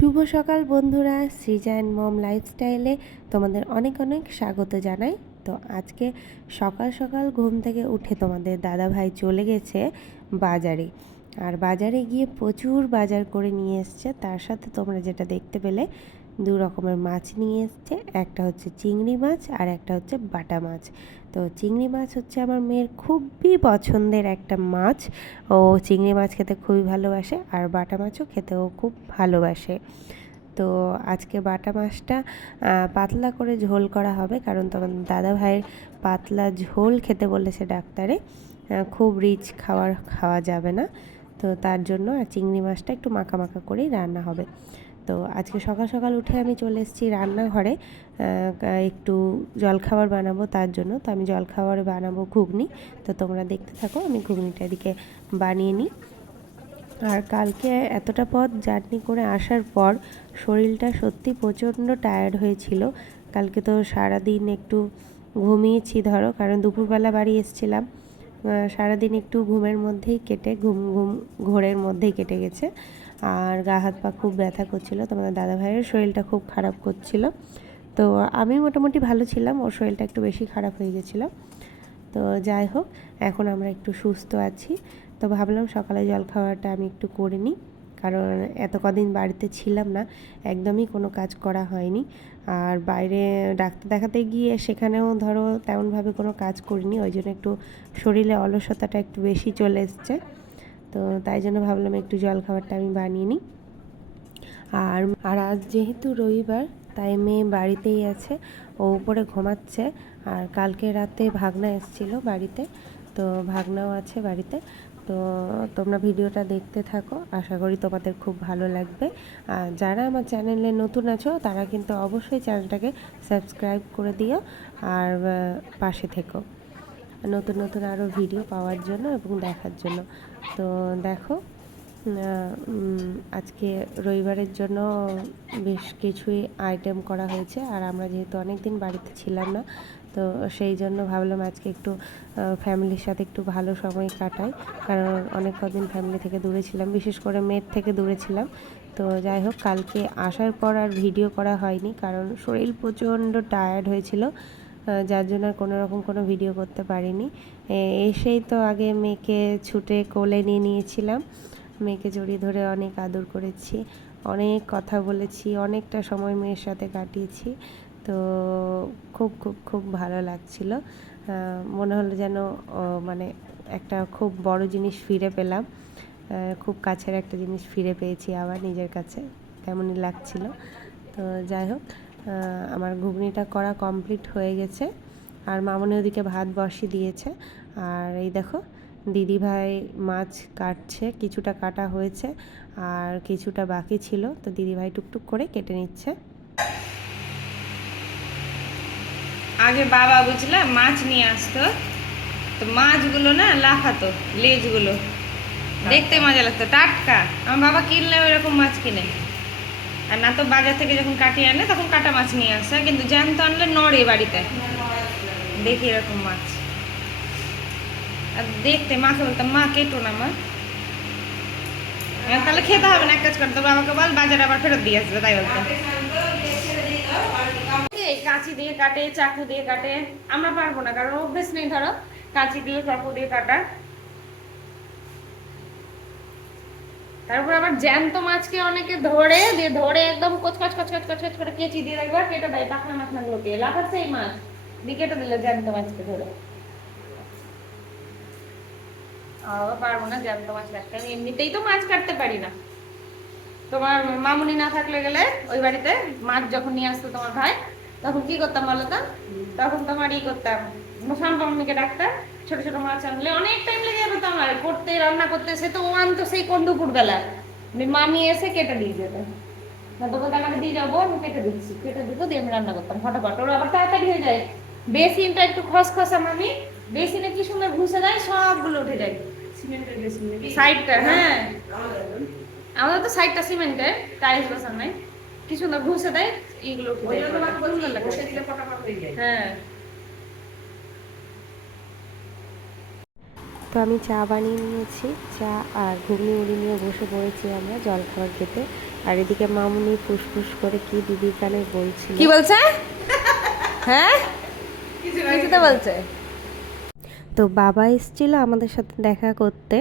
শুভ সকাল বন্ধুরা, Srija and mom লাইফস্টাইলে তোমাদের অনেক অনেক স্বাগত জানাই। তো আজকে সকাল সকাল ঘুম থেকে উঠে তোমাদের দাদা ভাই চলে গেছে বাজারে, আর বাজারে গিয়ে প্রচুর বাজার করে নিয়ে এসছে। তার সাথে তোমরা যেটা দেখতে পেলে, দু রকমের মাছ নিয়ে এসছে। একটা হচ্ছে চিংড়ি মাছ আর একটা হচ্ছে বাটা মাছ। তো চিংড়ি মাছ হচ্ছে আমার মেয়ের খুবই পছন্দের একটা মাছ। ও চিংড়ি মাছ খেতে খুবই ভালোবাসে, আর বাটা মাছও খেতেও খুব ভালোবাসে। তো আজকে বাটা মাছটা পাতলা করে ঝোল করা হবে, কারণ তোমার দাদা ভাইয়ের পাতলা ঝোল খেতে বলেছে ডাক্তারে, খুব রিচ খাওয়া যাবে না। তো তার জন্য আর চিংড়ি মাছটা একটু মাখা মাখা করেই রান্না হবে। তো আজকে সকাল সকাল উঠে আমি চলে এসেছি রান্নাঘরে, একটু জলখাবার বানাবো তার জন্য। তো আমি জলখাবারে বানাবো ঘুগনি। তো তোমরা দেখতে থাকো, আমি ঘুগনিটা এদিকে বানিয়ে নিই। আর কালকে এতটা পথ জার্নি করে আসার পর শরীরটা সত্যি প্রচণ্ড টায়ার্ড হয়েছিল। কালকে তো সারাদিন একটু ঘুমিয়েছি ধরো, কারণ দুপুরবেলা বাড়ি এসেছিলাম। সারাদিন একটু ঘুমের মধ্যেই ঘোরের মধ্যেই কেটে গেছে। আর গা হাত পা খুব ব্যথা করছিলো। তোমাদের দাদা ভাইয়ের শরীরটা খুব খারাপ করছিল। তো আমি মোটামুটি ভালো ছিলাম, ওর শরীরটা একটু বেশি খারাপ হয়ে গেছিলো। তো যাই হোক, এখন আমরা একটু সুস্থ আছি। তো ভাবলাম সকালে জলখাবারটা আমি একটু করে নিই, কারণ এত কদিন বাড়িতে ছিলাম না, একদমই কোনো কাজ করা হয়নি। আর বাইরে ডাক্তার দেখাতে গিয়ে সেখানেও ধরো তেমনভাবে কোনো কাজ করিনি, ওই জন্য একটু শরীরে অলসতাটা একটু বেশি চলে এসছে। তো তাই জন্য ভাবলাম একটু জলখাবারটা আমি বানিয়ে নিই। আর আজ যেহেতু রবিবার, তাই মেয়ে বাড়িতেই আছে, ও উপরে ঘুমাচ্ছে। আর কালকে রাতে ভাগনা এসেছিলো বাড়িতে, তো ভাগনাও আছে বাড়িতে। তো তোমরা ভিডিওটা দেখতে থাকো, আশা করি তোমাদের খুব ভালো লাগবে। আর যারা আমার চ্যানেলে নতুন আছো, তারা কিন্তু অবশ্যই চ্যানেলটাকে সাবস্ক্রাইব করে দিও, আর পাশে থেকো নতুন নতুন আরও ভিডিও পাওয়ার জন্য এবং দেখার জন্য। তো দেখো, আজকে রবিবারের জন্য বেশ কিছুই আইটেম করা হয়েছে। আর আমরা যেহেতু অনেক দিন বাড়িতে ছিলাম না, তো সেই জন্য ভাবলাম আজকে একটু ফ্যামিলির সাথে একটু ভালো সময় কাটাই, কারণ অনেক কদিন ফ্যামিলি থেকে দূরে ছিলাম, বিশেষ করে মেয়ের থেকে দূরে ছিলাম। তো যাই হোক, কালকে আসার পর আর ভিডিও করা হয়নি, কারণ শরীর প্রচণ্ড টায়ার্ড হয়েছিল, যার জন্য কোনো রকম কোনো ভিডিও করতে পারিনি। এসেই তো আগে মেয়েকে ছুটে কোলে নিয়ে নিয়েছিলাম, মেয়েকে জড়িয়ে ধরে অনেক আদর করেছি, অনেক কথা বলেছি, অনেকটা সময় মেয়ের সাথে কাটিয়েছি। তো খুব খুব খুব ভালো লাগছিল। মনে হলো যেন মানে একটা খুব বড় জিনিস ফিরে পেলাম, খুব কাছের একটা জিনিস ফিরে পেয়েছি আবার নিজের কাছে, তেমনই লাগছিল। তো যাই হোক, আমার ঘুগনিটা করা কমপ্লিট হয়ে গেছে, আর মামনি ওদিকে ভাত বসিয়ে দিয়েছে। আর এই দেখো, দিদিভাই মাছ কাটছে, কিছুটা কাটা হয়েছে আর কিছুটা বাকি ছিল, তো দিদিভাই টুকটুক করে কেটে নিচ্ছে। আগে বাবা বুঝলাম মাছ নিয়ে আসতো, তো মাছগুলো না লাফাতো, লেজগুলো দেখতে মজা লাগতো, টাটকা। আমার বাবা কিনলে ওইরকম মাছ কিনে, আর না তো বাজার থেকে যখন কাটিয়ে আনে তখন কাটা মাছ নিয়ে আসে, কিন্তু জ্যান্ত আনলে নড়ে বাড়িতে দেখি এরকম মাছ। আর দেখতে মাকে বলতাম, মা কেটো না মা, তাহলে খেতে হবে না, এক কাজ করতে বাবাকে বল বাজারে আবার ফেরত দিয়ে আসবে, তাই বলতো। কাঁচি দিয়ে কাটে, চাকু দিয়ে কাটে, আমরা পারবো না, কারণ অভ্যেস নেই ধরো কাঁচি দিয়ে চাকু দিয়ে কাটা। তারপর আবার জ্যান্ত মাছকে অনেকে ধরে একদম কচকচ কচকচ কচকচ করে কেচি দিয়ে একবার কেটে দেয়, পাখনা মাখনা গুলোকে লাফাচ্ছে এই মাছ দিয়ে কেটে দিল জ্যান্ত মাছকে ধরে। পারবো না জ্যান্ত মাছ কাটতে, আমি এমনিতেই তো মাছ কাটতে পারি না। তোমার মামুনি না থাকলে গেলে ওই বাড়িতে মাছ যখন নিয়ে আসতো তোমার ভাই, তখন কি করতাম বলো তো? তখন তোমার করতাম, মামুনিকে ডাকতাম, ছোট ছোট মাছ আনলে অনেক টাইম লেগে যেত আমার করতে, রান্না করতে। সে তো ও আনতো সেই কোন দুপুর বেলা, মামি এসে কেটে দিয়ে যেত, না তো বলতে আমাকে দিয়ে যাবো, আমি কেটে দিচ্ছি, কেটে দিত, দিয়ে আমি রান্না করতাম ফটাফট, ওরা আবার তাড়াতাড়ি হয়ে যায়। বেসিনটা একটু খসখসা মামি, বেসিনে কি সুন্দর ঘুষে দেয়, সবগুলো উঠে যায় সাইডটা। হ্যাঁ, আমাদের তো সাইডটা সিমেন্টের, টাইলস বসানো নাই, কি সুন্দর ঘুষে দেয়, এইগুলো হ্যাঁ। তো আমি চা বানিয়ে নিয়েছি, চা আর ঘুগনি মুড়ি নিয়ে বসে পড়েছি আমরা জলখাবার খেতে। আর এদিকে মামুনি ফুসফুস করে কি দিদির কানে বলছিল। কি বলছে? হ্যাঁ কিছু তো বলছে। তো বাবা এসেছিল আমাদের সাথে দেখা করতে,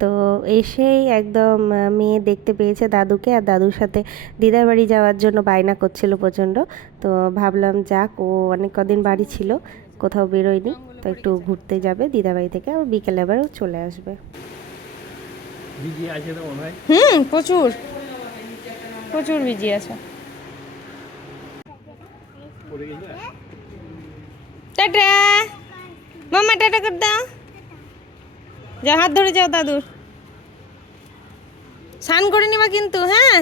তো এসেই একদম মেয়ে দেখতে পেয়েছে দাদুকে, আর দাদুর সাথে দিদার বাড়ি যাওয়ার জন্য বায়না করছিল প্রচণ্ড। তো ভাবলাম যাক, ও অনেক কদিন বাড়ি ছিল, কোথাও বেরোয়নি, তো একটু ঘুরতে যাবে দিদা বাড়ি থেকে, আর বিকেলে আবার চলে আসবে। প্রচুর প্রচুর বিজি আছে। টাটা মাম্মা, টাটা করে দাও। যা, হাত ধরে যাও দাদুর। স্নান করে নিবা কিন্তু, হ্যাঁ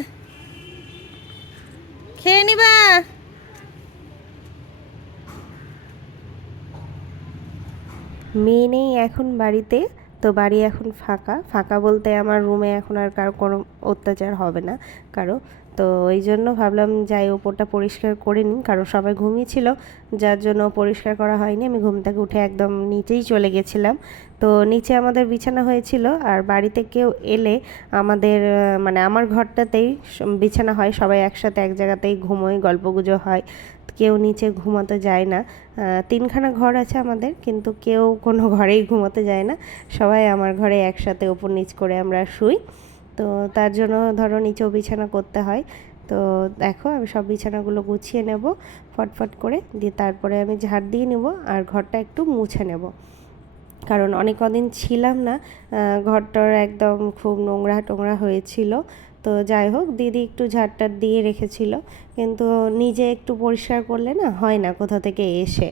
খেয়ে নিবা। মেয়ে নেই এখন বাড়িতে, তো বাড়ি এখন ফাঁকা। ফাঁকা বলতে আমার রুমে এখন আর কারো কোনো অত্যাচার হবে না কারো, তো ওই জন্য ভাবলাম যাই ওপরটা পরিষ্কার করে নিই, কারণ সবাই ঘুমিয়েছিল, যার জন্য পরিষ্কার করা হয়নি। আমি ঘুম থেকে উঠে একদম নিচেই চলে গেছিলাম। তো নিচে আমাদের বিছানা হয়েছিল, আর বাড়িতে কেউ এলে আমাদের মানে আমার ঘরটাতেই বিছানা হয়, সবাই একসাথে এক জায়গাতেই ঘুমোয়, গল্পগুজব হয়, কেউ নিচে ঘুমাতে যায় না। তিনখানা ঘর আছে আমাদের, কিন্তু কেউ কোনো ঘরেই ঘুমোতে যায় না, সবাই আমার ঘরে একসাথে ওপর নিচ করে আমরা শুই। তো তার জন্য ধরো নিচেও বিছানা করতে হয়। তো দেখো আমি সব বিছানাগুলো গুছিয়ে নেব ফটফট করে, দিয়ে তারপরে আমি ঝাড় দিয়ে নেব আর ঘরটা একটু মুছে নেব, কারণ অনেক কদিন ছিলাম না, ঘরটার একদম খুব নোংরা টোংরা হয়েছিল। তো যাই হোক, দিদি একটু ঝাড়টা দিয়ে রেখেছিল, কিন্তু নিজে একটু পরিষ্কার করলে না হয় না কোথা থেকে এসে।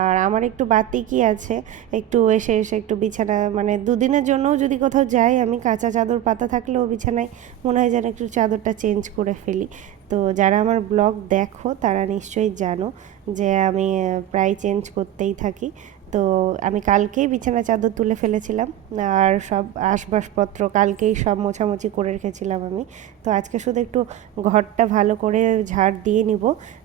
আর আমার একটু বাতি কি আছে, একটু এসে এসে একটু বিছানা মানে দুদিনের জন্যও যদি কোথাও যাই, আমি কাঁচা চাদর পাতা থাকলেও বিছানায় মনে হয় যেন একটু চাদরটা চেঞ্জ করে ফেলি। তো যারা আমার ব্লগ দেখো তারা নিশ্চয়ই জানো যে আমি প্রায় চেঞ্জ করতেই থাকি। তো আমি কালকেই বিছানা চাদর তুলে ফেলেছিলাম, আর সব আসবাবপত্র কালকেই সব মোছামুছি করে রেখেছিলাম আমি। তো আজকে শুধু একটু ঘরটা ভালো করে ঝাড় দিয়ে নিব,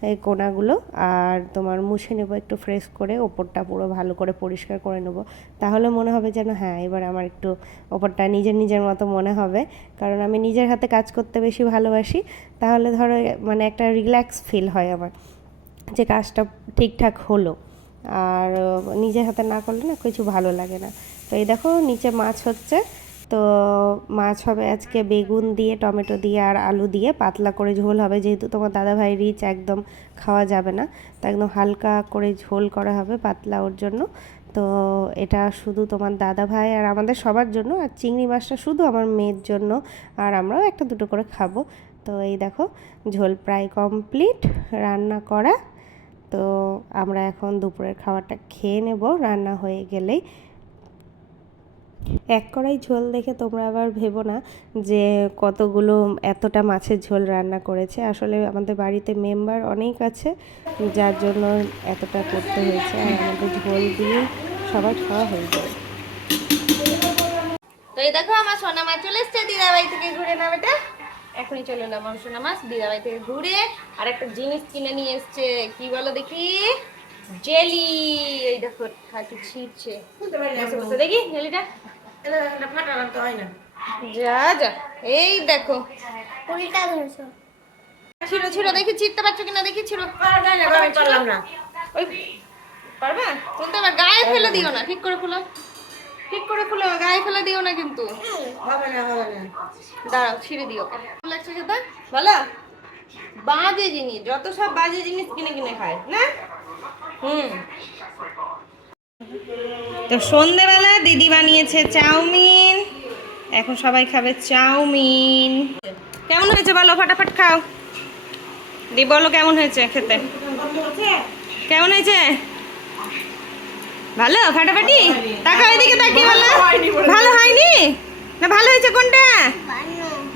এই কোণাগুলো, আর তোমার মুছে নেব একটু ফ্রেশ করে, ওপরটা পুরো ভালো করে পরিষ্কার করে নেব। তাহলে মনে হবে যেন হ্যাঁ এবার আমার একটু ওপরটা নিজের নিজের মতো মনে হবে, কারণ আমি নিজের হাতে কাজ করতে বেশি ভালোবাসি। তাহলে ধরো মানে একটা রিল্যাক্স ফিল হয় আমার, যে কাজটা ঠিকঠাক হলো। আর নিজের হাতে না করলে না কিছু ভালো লাগে না। তো এই দেখো নিচে মাছ হচ্ছে, তো মাছ হবে আজকে বেগুন দিয়ে, টমেটো দিয়ে আর আলু দিয়ে, পাতলা করে ঝোল হবে, যেহেতু তোমার দাদাভাই রিচ একদম খাওয়া যাবে না, তো একদম হালকা করে ঝোল করা হবে পাতলা ওর জন্য। তো এটা শুধু তোমার দাদাভাই আর আমাদের সবার জন্য, আর চিংড়ি মাছটা শুধু আমার মেয়ের জন্য, আর আমরাও একটা দুটো করে খাবো। তো এই দেখো ঝোল প্রায় কমপ্লিট রান্না করা। তো আমরা এখন দুপুরের খাবারটা খেয়ে নেব রান্না হয়ে গেলেই। এক কড়াই ঝোল দেখে তোমরা আবার ভেবো না যে কতগুলো এতটা মাছের ঝোল রান্না করেছে, আসলে আমাদের বাড়িতে মেম্বার অনেক আছে, যার জন্য এতটা করতে হয়েছে, আর আমাদের ঝোল দিয়ে সবার খাওয়া হয়ে যায়। তো এই দেখো আমার সোনা মাছ চলে এসছে দিদা বাড়ি থেকে ঘুরে, না বেটা এখনই চলে এলাম আমার সোনা মাছ দিদা বাড়ি থেকে ঘুরে, আর একটা জিনিস কিনে নিয়ে এসছে, কি বলো দেখি, জেলি। এই দেখো খাটু ছিঁড়ছে, বসে বসে দেখি জেলিটা, যা যা এই দেখো উল্টা ধরছো। ছিঁড়ো ছিঁড়ো দেখি, ছিঁড়তে পারছো কিনা দেখি, ছিঁড়ো। পারলাম না। ওই পারবা তুলতে, আবার গায়ে ফেলে দিও না, ঠিক করে খুলো, ঠিক করে খুলো, গায়ে ফেলে দিও না কিন্তু, হবে না হবে না। দাঁড়াও ছিঁড়ে দিও। কেমন লাগছে খেতে বলো? বাজে জিনিস, যত সব বাজে জিনিস কিনে কিনে খায় না। তো সন্ধেবেলা দিদি বানিয়েছে চাউমিন, এখন সবাই খাবে চাউমিন। কেমন হয়েছে বলো, ফটাফট খাও। দি বলো কেমন হয়েছে খেতে, কেমন হয়েছে? ভালো ফাটাফাটি? তাকাও এদিকে, তাকিয়ে বলো ভালো হয়নি না ভালো হয়েছে, কোনটা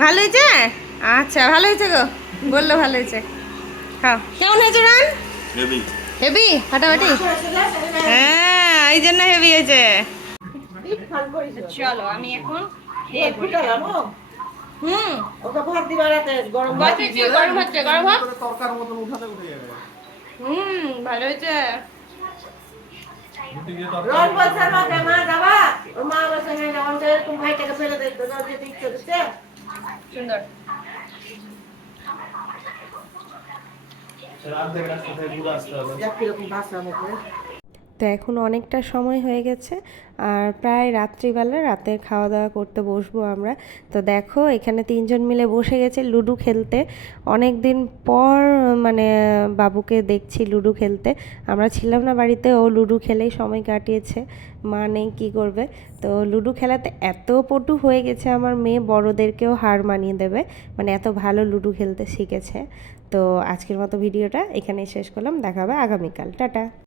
ভালো হয়েছে? আচ্ছা ভালো হয়েছে গো, বললো ভালো হয়েছে। খাও। কেমন হয়েছে রান? হেভি। হেভি ফাটাফাটি? হ্যাঁ এই জন্য হেভি হয়েছে। চলো আমি এখন গরম হচ্ছে, গরম ভাত ভালো হয়েছে। সুন্দর। কিরকম ভাষা মুখে তো এখন অনেকটা সময় হয়ে গেছে আর প্রায় রাত্রিবেলা রাতের খাওয়া দাওয়া করতে বসবো আমরা। তো দেখো এখানে তিনজন মিলে বসে গেছে লুডো খেলতে। অনেক দিন পর মানে বাবুকে দেখছি লুডো খেলতে। আমরা ছিলাম না বাড়িতে, ও লুডো খেলেই সময় কাটিয়েছে, মা নেই কী করবে। তো লুডো খেলাতে এত পটু হয়ে গেছে আমার মেয়ে, বড়োদেরকেও হার মানিয়ে দেবে, মানে এত ভালো লুডো খেলতে শিখেছে। তো আজকের মতো ভিডিওটা এখানেই শেষ করলাম, দেখা হবে আগামীকাল, টাটা।